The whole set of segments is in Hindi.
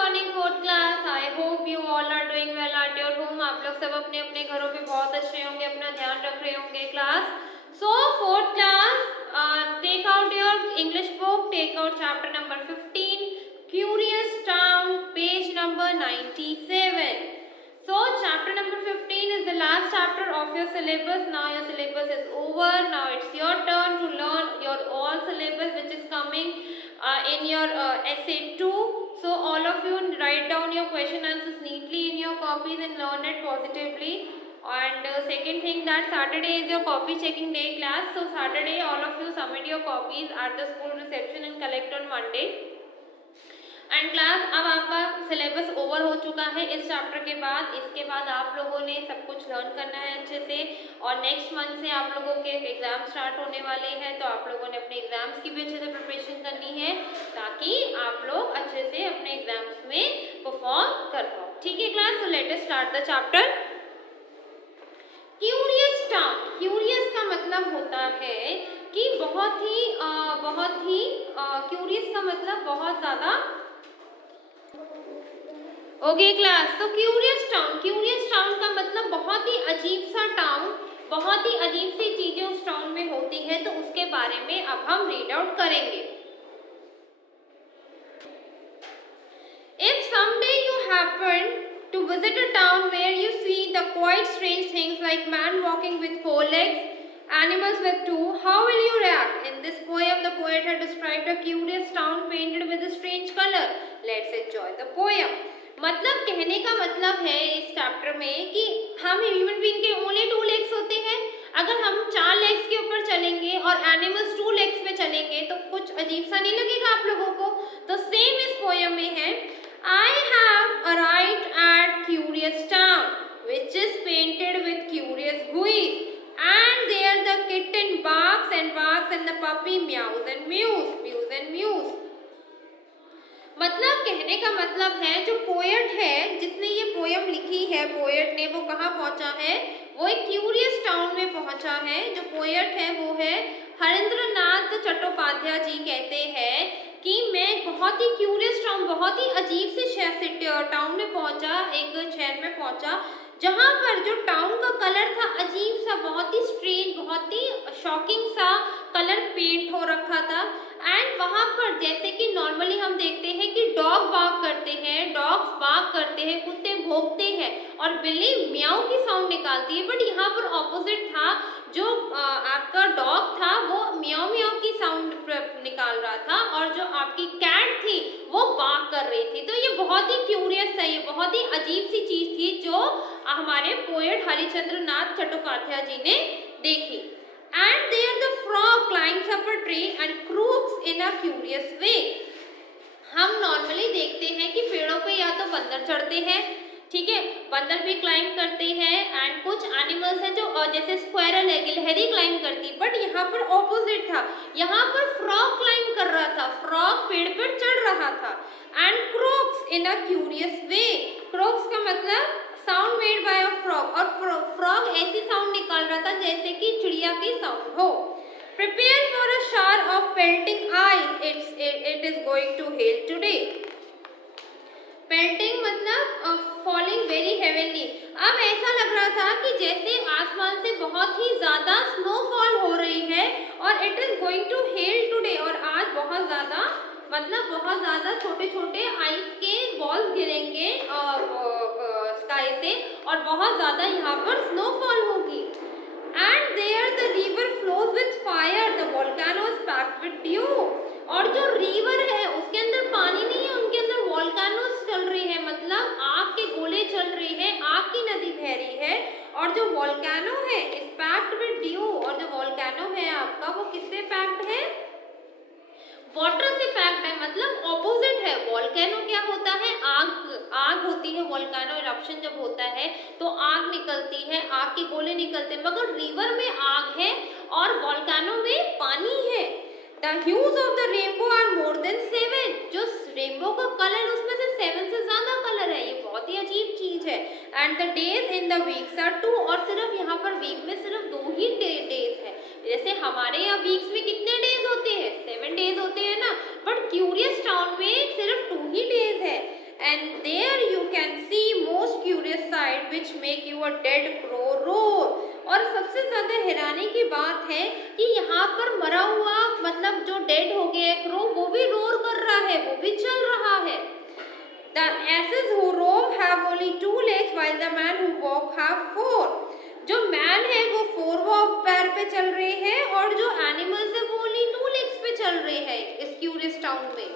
Morning fourth class. I hope you all are doing well at your home. आप लोग सब अपने अपने घरों पे बहुत अच्छे होंगे, अपना ध्यान रख रहे होंगे class. So fourth class, take out your English book, take out chapter number 15, curious town, page number 97. So chapter number 15 is the last chapter of your syllabus. Now your syllabus is over. Now it's your turn to learn your all syllabus which is coming in your essay 2. So all of you write down your question answers neatly in your copies and learn it positively. And second thing, that Saturday is your copy checking day class. So Saturday all of you submit your copies at the school reception and collect on Monday. And class, अब आपका सिलेबस ओवर हो चुका है इस चैप्टर के बाद। इसके बाद आप लोगों ने सब कुछ लर्न करना है अच्छे से, और नेक्स्ट मंथ से आप लोगों के एग्जाम स्टार्ट होने वाले हैं, तो आप लोगों ने अपने एग्जाम्स की भी अच्छे से प्रिपरेशन करनी है ताकि आप लोग अच्छे से अपने एग्जाम्स में परफॉर्म कर पाओ। ठीक है क्लास, तो let us start the chapter. Curious town. Curious का मतलब होता है कि बहुत ही क्यूरियस का मतलब बहुत ज़्यादा। ओके क्लास, तो क्यूरियस टाउन का मतलब बहुत ही अजीब सा टाउन, बहुत ही अजीब सी चीजें उस टाउन में होती है, तो उसके बारे में अब हम रीड आउट करेंगे। If someday you happen to visit a town where you see the quite strange things like man walking with 4 legs, animals with 2, how will you react? In this poem, the poet had described a curious town painted with a strange color. Let's enjoy the poem. मतलब कहने का मतलब है इस चैप्टर में कि हम ह्यूमन बीइंग के ओनली 2 लेग्स होते हैं। अगर हम 4 लेग्स के ऊपर चलेंगे और एनिमल्स 2 लेग्स पे चलेंगे तो कुछ अजीब सा नहीं लगेगा आप लोगों को? तो सेम इस पोयम में है, I have arrived at curious town which is painted with curious buoys, and there the kitten barks and the puppy meows and mews. मतलब कहने का मतलब है, जो पोएट है जिसने ये पोयम लिखी है, पोएट ने, वो कहाँ पहुँचा है? वो एक क्यूरियस टाउन में पहुँचा है। जो पोएट है वो है हरेंद्रनाथ चट्टोपाध्याय जी। कहते हैं कि मैं बहुत ही क्यूरियस टाउन, बहुत ही अजीब से शहर टाउन में पहुँचा, एक शहर में पहुँचा जहाँ पर जो टाउन का कलर था अजीब सा, बहुत ही स्ट्रेंज, बहुत ही शॉकिंग सा कलर पेंट हो रखा था। एंड वहाँ पर जैसे कि नॉर्मली हम देखते हैं कि डॉग्स बार्क करते हैं, कुत्ते भौंकते हैं और बिल्ली म्याऊ की साउंड निकालती है, बट यहाँ पर ऑपोजिट था। जो आपका डॉग था वो म्याऊ म्याऊ की साउंड निकाल रहा था, और जो आपकी कैट थी वो बार्क कर रही थी। तो ये बहुत ही क्यूरियस है, ये बहुत ही अजीब सी चीज़ थी जो हमारे पोएट हरिचंद्रनाथ चट्टोपाध्याय जी ने देखी। And there the frog climbs up a tree and croaks in a curious way. हम नॉर्मली देखते हैं कि पेड़ों पे या तो बंदर चढ़ते हैं, ठीक है, बंदर भी क्लाइंब करते हैं, एंड कुछ एनिमल्स हैं जो जैसे स्क्वायरल है, गिलहरी क्लाइंब करती, बट यहाँ पर ऑपोजिट था। यहाँ पर फ्रॉग क्लाइंब कर रहा था, फ्रॉग पेड़ पर चढ़ रहा था। And क्रोक्स in a curious way. Croaks का मतलब sound made by a frog, और फ्रॉग ऐसी साउंड निकाल रहा था जैसे कि चिड़िया की साउंड हो। Prepare for a shower of pelting ice, it is going to hail today. Pelting मतलब फॉलिंग वेरी हेवनली। अब ऐसा लग रहा था कि जैसे आसमान से बहुत ही ज़्यादा स्नोफॉल हो रही है, और it is going to hail today, और आज बहुत ज़्यादा, मतलब बहुत ज़्यादा छोटे छोटे आइस के बॉल्स गिरेंगे स्काई से, और बहुत ज़्यादा यहाँ पर स्नोफॉल होगी। And there the river flows with fire, the volcano is packed with dew. और जो रिवर है उसके अंदर पानी नहीं है, उनके अंदर वोल्केनोस चल रही है, मतलब आग के गोले चल रही है, आग की नदी बह रही है। और जो वोल्केनो है इज पैक्ड विथ ड्यू, और जो वोल्केनो है आपका वो किससे पैक्ड है? वाटर से पैक्ड है, मतलब ऑपोजिट है। वोल्केनो क्या होता है? आग होती है। वोल्केनो इरप्शन जब होता है तो आग निकलती है, आग के गोले निकलते हैं, मगर रिवर में आग है और वोल्केनो में पानी है। The hues of the rainbow are more than 7. जो रेनबो का कलर उसमें से 7 से ज्यादा कलर है, ये बहुत ही अजीब चीज है। And the days in the weeks are 2, और सिर्फ यहाँ पर वीक में सिर्फ 2 ही डेज है। जैसे हमारे यहाँ वीक्स में कितने डेज होते हैं? 7 डेज होते हैं ना, बट क्यूरियस टाउन में सिर्फ 2 ही डेज है। and there you can see most curious sight which make your dead crow roar. और सबसे ज्यादा हैरानी की बात है कि यहाँ पर मरा हुआ मतलब जो डेड हो गया क्रो वो भी रोर कर रहा है, वो भी चल रहा है. The asses who roam have only 2 legs while the man who walk have 4. जो मैन है वो 4 पैर पे चल रहे हैं और जो एनिमल्स है वो ओनली 2 लेग्स पे चल रहे हैं इस क्यूरियस टाउन में.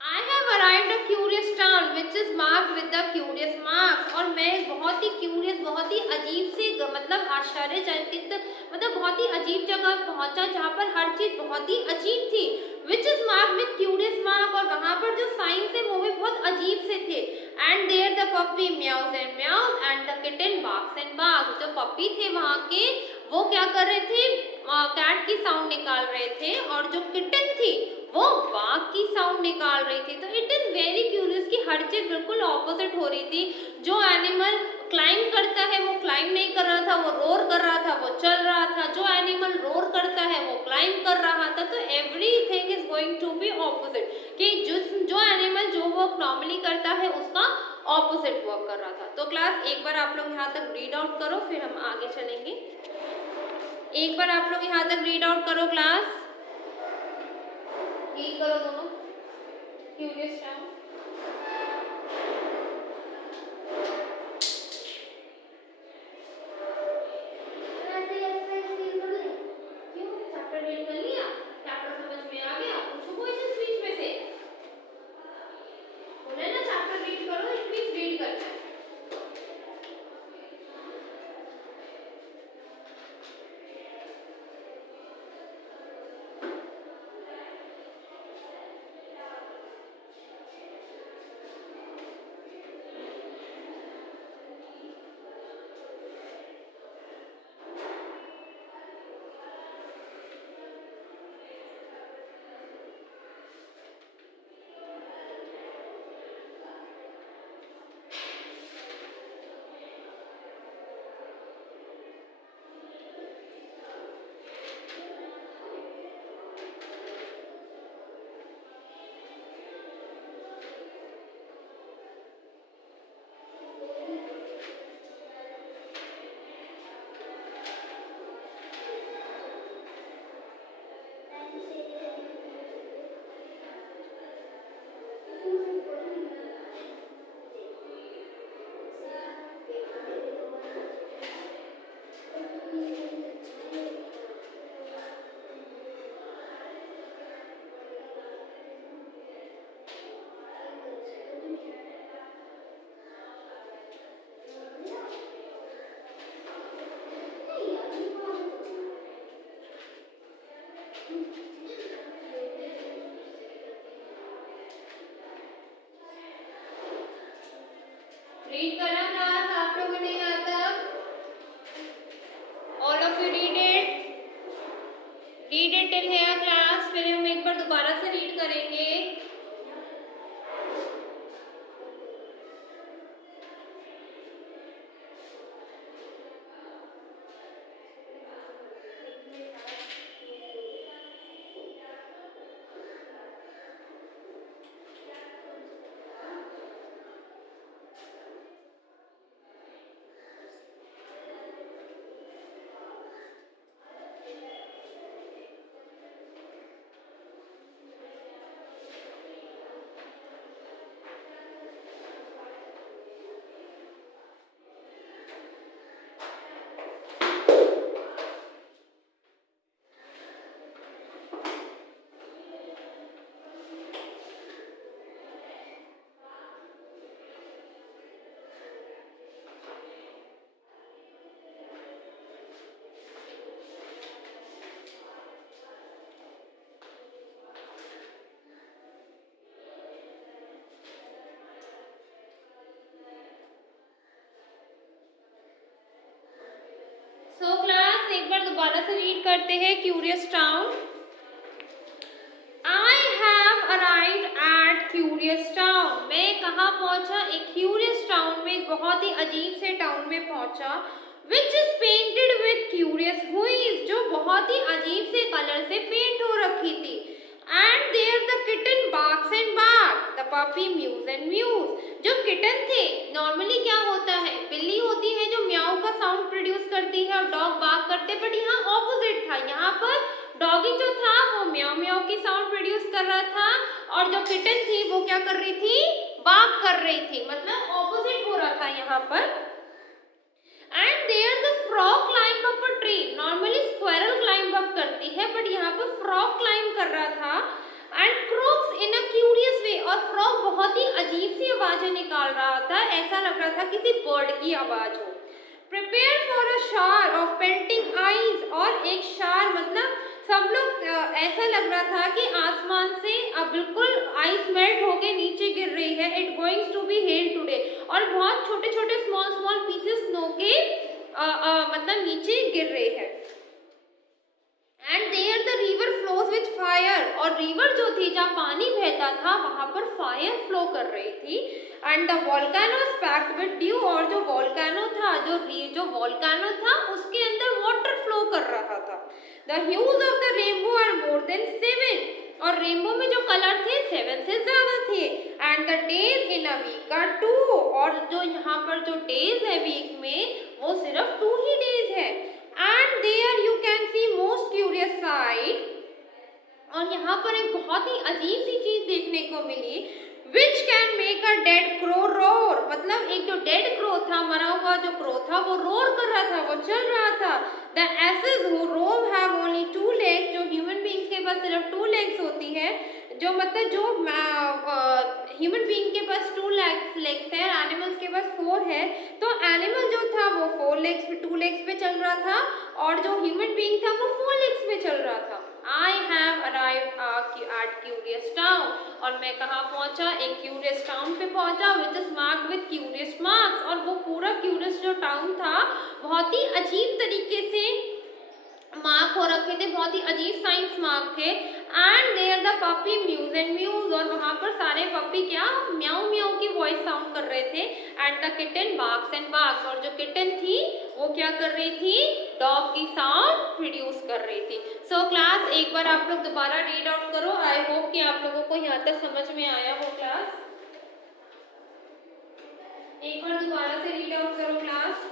I have arrived a curious town which is marked with the curious marks. और मैं बहुत ही क्यूरियस, बहुत ही अजीब से मतलब आश्चर्यचकित मतलब बहुत ही अजीब जगह पहुंचा जहाँ पर हर चीज बहुत ही अजीब थी. Which is marked with curious mark. और वहाँ पर जो साइंस है वो भी बहुत अजीब से थे. And there the puppy meows and meows and the kitten barks and barks. जो पप्पी थे वहाँ के वो क्या कर रहे थे, कैट की साउंड निकाल रहे थे और जो किटन थी वो बाघ की साउंड निकाल रही थी. तो इट इज वेरी क्यूरियस कि हर चीज बिल्कुल ऑपोजिट हो रही थी. जो एनिमल क्लाइंब करता है वो क्लाइंब नहीं कर रहा था, वो रोर कर रहा था, वो चल रहा था. जो एनिमल रोर करता है वो क्लाइंब कर रहा था. तो everything is going to be opposite कि जो एनिमल जो वर्क नॉर्मली करता है उसका ऑपोजिट वर्क कर रहा था. तो क्लास एक बार आप लोग यहाँ तक रीड आउट करो फिर हम आगे चलेंगे. एक बार आप लोग यहाँ तक रीड आउट करो क्लास, रीड करो दोनों. Curious town. क्यों चैप्टर रीड कर लिया, चैप्टर समझ में आ गया, पूछो क्वेश्चन बीच में से. बोले ना चैप्टर रीड करो, इट मींस रीड करना है. रीड करना क्लास आप लोगों ने यहाँ तक. All of you read it till here class. फिर हम एक बार दोबारा से रीड करेंगे. सो क्लास एक बार दोबारा से रीड करते हैं. Curious town. I have arrived at curious town. मैं कहाँ पहुंचा, एक क्यूरियस टाउन में, एक बहुत ही अजीब से टाउन में पहुंचा. Which is painted with curious hues, जो बहुत ही अजीब से कलर से पेंट हो रखी थी. And there the kitten barks and barks. The puppy mews and mews. जो किटन थे, नॉर्मली क्या होता है, बिल्ली होती है जो म्याऊ का साउंड प्रोड्यूस करती है और डॉग बार्क करते, बट यहाँ ऑपोजिट था, यहाँ पर डॉगी जो था वो म्याऊ म्याऊ की साउंड प्रोड्यूस कर रहा था और जो किटन थी वो क्या कर रही थी, बार्क कर रही थी, मतलब ऑपोजिट हो रहा था यहाँ पर। And there the frog climb up a tree, normally squirrel climb up करती है बट यहाँ पर फ्रॉग क्लाइंब कर रहा था। एंड क्रोक्स इन अ क्यूरियस वे, और फ्रॉग बहुत ही अजीब सी आवाजें निकाल रहा था, ऐसा लग रहा था किसी बर्ड की आवाज हो। प्रिपेयर फॉर अ शार ऑफ पेल्टिंग आइज, और एक शार मतलब सब लोग ऐसा लग रहा था कि आसमान से अब बिल्कुल आइस मेल्ट होके नीचे गिर रही है, it goings to be hail today, और बहुत छोटे छोटे स्मॉल स्मॉल पीसेस स्नो के मतलब नीचे गिर रहे हैं। And there the river flows with fire, और रिवर जो थी जहाँ पानी बहता था वहां पर फायर फ्लो कर रही थी। And the volcano is packed with due, और जो वोल्केनो था, जो वोल्केनो था उसके अंदर वाटर फ्लो कर रहा था। The hues of the rainbow are more than 7, और रेनबो में जो कलर थे 7 से ज्यादा थे। And the days in a week are 2, और जो यहाँ पर जो डेज है वीक में वो सिर्फ 2 ही डेज है। And there you can see most curious sight, और यहाँ पर एक बहुत ही अजीब सी चीज देखने को मिली, which can make a dead crow roar, मतलब एक जो डेड क्रो था, मरा हुआ जो क्रो था वो रोर कर रहा था, वो चल रहा था। The asses who rove have only 2 legs, जो ह्यूमन बींग्स के पास सिर्फ 2 legs होती है, जो मतलब जो ह्यूमन बींग के पास 2 legs है, एनिमल्स के पास 4 है, तो एनिमल जो था वो 4 legs पे 2 legs पे चल रहा था और जो ह्यूमन बींग था वो 4 legs पे चल रहा था। I have arrived at Curious Town, और मैं कहाँ पहुँचा, एक क्यूरियस टाउन पे पहुँचा, which is marked with curious marks, और वो पूरा क्यूरियस जो टाउन था बहुत ही अजीब तरीके से मार्क हो रखे थे, बहुत ही अजीब साइंस मार्क थे। And there the puppy mews and mews, और वहाँ पर सारे पपी क्या म्याऊ म्याऊ की वॉइस साउंड कर रहे थे। And the kitten barks and barks, और जो किटन थी वो क्या कर रही थी, डॉग की साउंड प्रोड्यूस कर रही थी। सो क्लास एक बार आप लोग दोबारा रीड आउट करो, आई होप कि आप लोगों को यहाँ तक समझ में आया हो। क्लास एक बार दोबारा से रीड आउट करो class.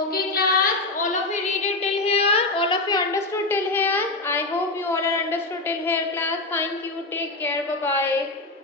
Okay class, all of you read it till here, all of you understood till here. I hope you all are understood till here class. Thank you, take care, bye bye.